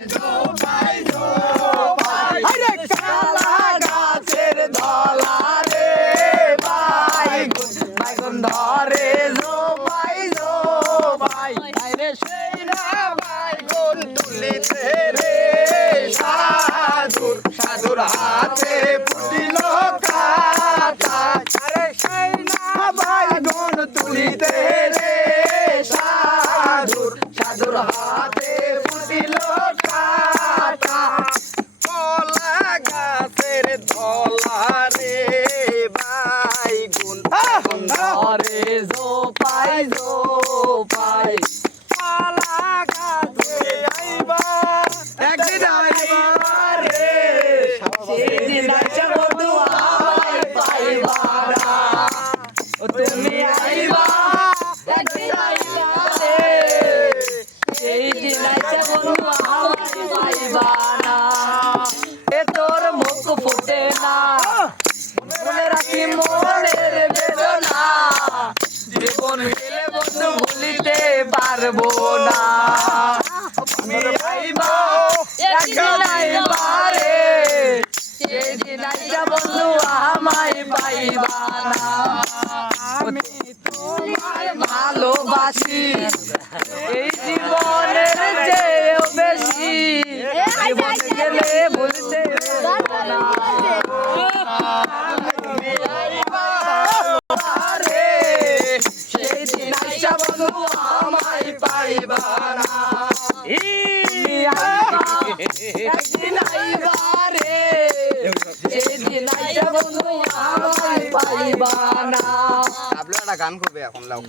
জোপাই জোপাই আরে কালা গাছের দলা রে বাইগুন ধরে জোপাই জোপাই আরে সেই না বাইগুন তুলিতে রে সাধুর হাতে ফুটিল কাটা আরে সেই না বাইগুন তুলিতে রে সাধুর হাতে ফুটিল কাটা কলা গাছের ধলা রে বাইগুন ধরে জোপাই জোপাই কলা গাছে আইবা একদিন আইবা রে সেদিন আইসা বন্ধু আমায় পাইবা না তুমি আইবা একদিন আইবা রে সেইদিন আইসা বন্ধু আমায় পাইবা না এ তোর মুখ ফোটে না মনে রাখি মনের বেদনা জীবন গেলে বন্ধু ভুলিতে পারবো না তুমি আইবা একদিন আইবা রে সেইদিন আইসা বন্ধু আমায় পাইবা না আমি তোমায় ভালোবাসি এই জীবনের চেয়েও বেশি জীবন গেলে ভুলতে পারবো না তুমি আইবা রে সেইদিন আইসা বন্ধু আমায় পাইবা না তুমি আইবা একদিন আইবা রে সেইদিন আইসা বন্ধু আমায় পাইবা না আপনারা গান করবে এখন লাও